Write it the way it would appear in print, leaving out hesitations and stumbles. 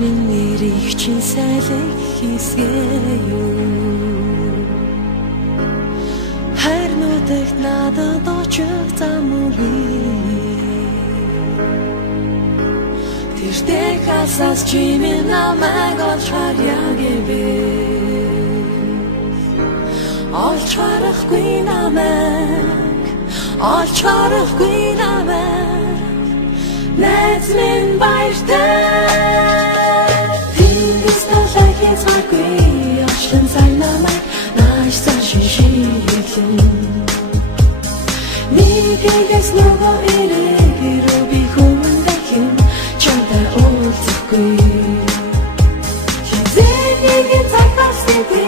минь нэрийг чинь сайлах хийсгээе. Хайрнуудад надад очих зам үгүй. Тэртэй хасаас чи минь намайг олж харьяагэвэ. Олж харахгүй намайг, олж харахгүй намайг. Найз минь баяртай. Тэнгис талай хийцгээгүй очлон сайн намайг нааш цаашин шийдлэн. Нэгээс нөгөө ирээ би хүмүндэх юм чамтай уулзахгүй. Хизээний цагаас би